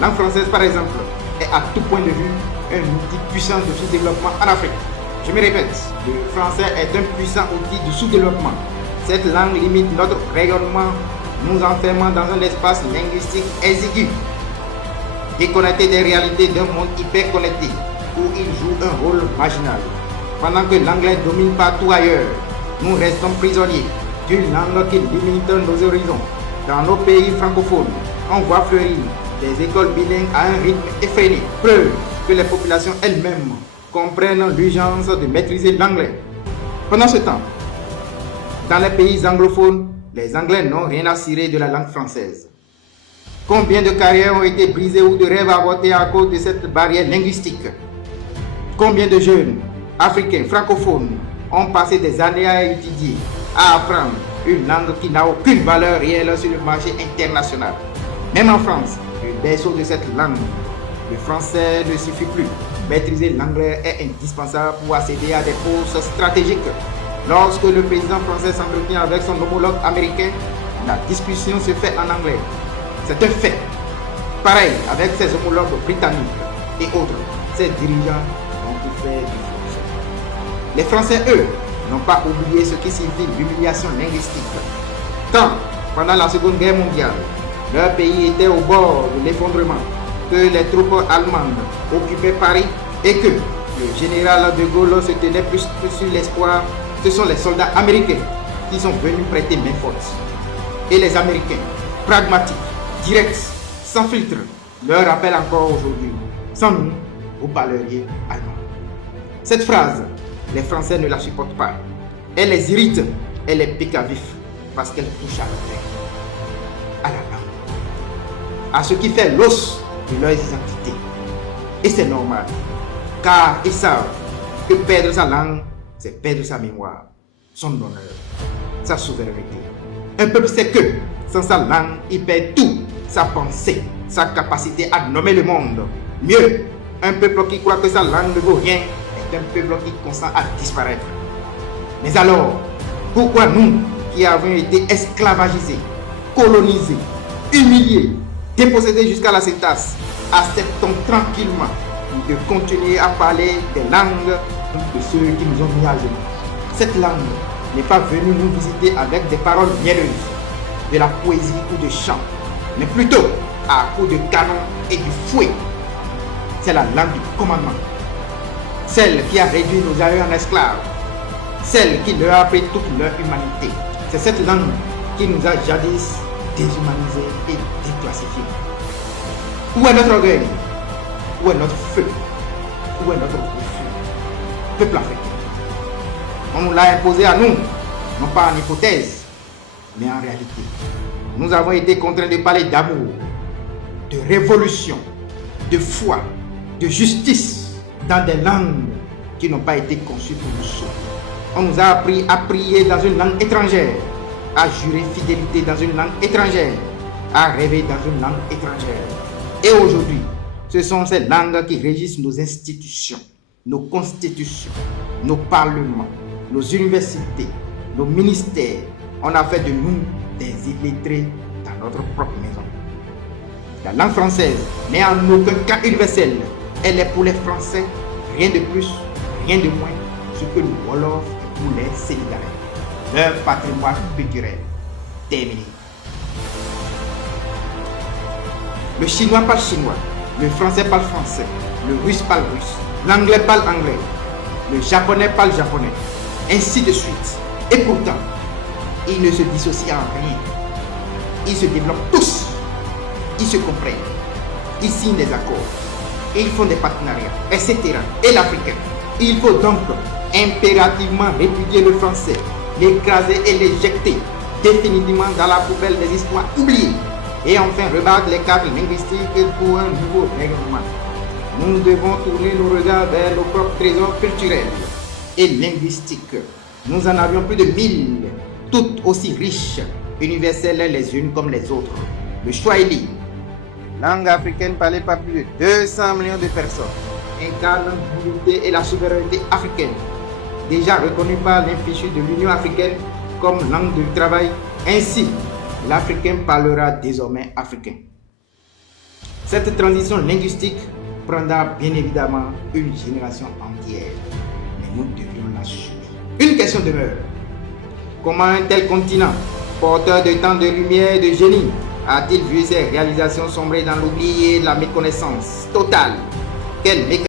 langue française, par exemple, est à tout point de vue un outil puissant de sous-développement en Afrique. Je me répète, le français est un puissant outil de sous-développement. Cette langue limite notre rayonnement, nous enfermant dans un espace linguistique exigu, déconnecté des réalités d'un monde hyper connecté, où il joue un rôle marginal. Pendant que l'anglais domine partout ailleurs, nous restons prisonniers d'une langue qui limite nos horizons. Dans nos pays francophones, on voit fleurir des écoles bilingues à un rythme effréné, preuve que les populations elles-mêmes comprennent l'urgence de maîtriser l'anglais. Pendant ce temps, dans les pays anglophones, les Anglais n'ont rien à cirer de la langue française. Combien de carrières ont été brisées ou de rêves avortés à cause de cette barrière linguistique? Combien de jeunes Africains francophones ont passé des années à étudier, à apprendre une langue qui n'a aucune valeur réelle sur le marché international? Même en France, le berceau de cette langue, le français ne suffit plus. Maîtriser l'anglais est indispensable pour accéder à des postes stratégiques. Lorsque le président français s'entretient avec son homologue américain, la discussion se fait en anglais. C'est un fait. Pareil avec ses homologues britanniques et autres, ses dirigeants ont tout fait du français. Les Français, eux, n'ont pas oublié ce qui signifie l'humiliation linguistique. Quand, pendant la Seconde Guerre mondiale, leur pays était au bord de l'effondrement, que les troupes allemandes occupaient Paris et que le général de Gaulle se tenait plus sur l'espoir, ce sont les soldats américains qui sont venus prêter main forte. Et les Américains, pragmatiques, directs, sans filtre, leur rappellent encore aujourd'hui: sans nous, vous parleriez allemand. Cette phrase, les Français ne la supportent pas. Elle les irrite, elle les pique à vif, parce qu'elle touche à la langue, à ce qui fait l'os de leur identité. Et c'est normal, car ils savent que perdre sa langue, c'est perdre sa mémoire, son honneur, sa souveraineté. Un peuple sait que, sans sa langue, il perd tout, sa pensée, sa capacité à nommer le monde. Mieux, un peuple qui croit que sa langue ne vaut rien est un peuple qui consent à disparaître. Mais alors, pourquoi nous, qui avons été esclavagisés, colonisés, humiliés, dépossédés jusqu'à la sétasse, acceptons tranquillement de continuer à parler des langues de ceux qui nous ont mis à genoux? Cette langue n'est pas venue nous visiter avec des paroles mielleuses, de la poésie ou de chant, mais plutôt à coups de canon et du fouet. C'est la langue du commandement, celle qui a réduit nos aïeux en esclaves, celle qui leur a appris toute leur humanité. C'est cette langue qui nous a jadis déshumanisés et déclassifiés. Où est notre orgueil? Où est notre feu? Où est notre refus? Peuple africain, on nous l'a imposé à nous, non pas en hypothèse, mais en réalité. Nous avons été contraints de parler d'amour, de révolution, de foi, de justice dans des langues qui n'ont pas été conçues pour nous sauver. On nous a appris à prier dans une langue étrangère, à jurer fidélité dans une langue étrangère, à rêver dans une langue étrangère. Et aujourd'hui, ce sont ces langues qui régissent nos institutions, nos constitutions, nos parlements, nos universités, nos ministères. On a fait de nous des illettrés dans notre propre maison. La langue française n'est en aucun cas universelle. Elle est pour les Français, rien de plus, rien de moins, ce que le Wolof est pour les Sénégalais. Leur patrimoine culturel. Terminé. Le chinois parle chinois, le français parle français, le russe parle russe, l'anglais parle anglais, le japonais parle japonais, ainsi de suite. Et pourtant, ils ne se dissocient en rien. Ils se développent tous, ils se comprennent, ils signent des accords, et ils font des partenariats, etc. Et l'Africain, il faut donc impérativement répudier le français, l'écraser et l'éjecter définitivement dans la poubelle des histoires oubliées, et enfin rebattre les cadres linguistiques pour un nouveau règlement. Nous devons tourner nos regards vers nos propres trésors culturels et linguistiques. Nous en avions plus de 1000, toutes aussi riches, universelles les unes comme les autres. Le Swahili, langue africaine parlée par plus de 200 millions de personnes, incarne l'unité et la souveraineté africaine, déjà reconnue par l'infichu de l'Union africaine comme langue de travail. Ainsi, l'Africain parlera désormais africain. Cette transition linguistique prendra bien évidemment une génération entière, mais nous devions la suivre. Une question demeure. Comment un tel continent, porteur de tant de lumière et de génie, a-t-il vu ses réalisations sombrer dans l'oubli et la méconnaissance totale? Quel mécanisme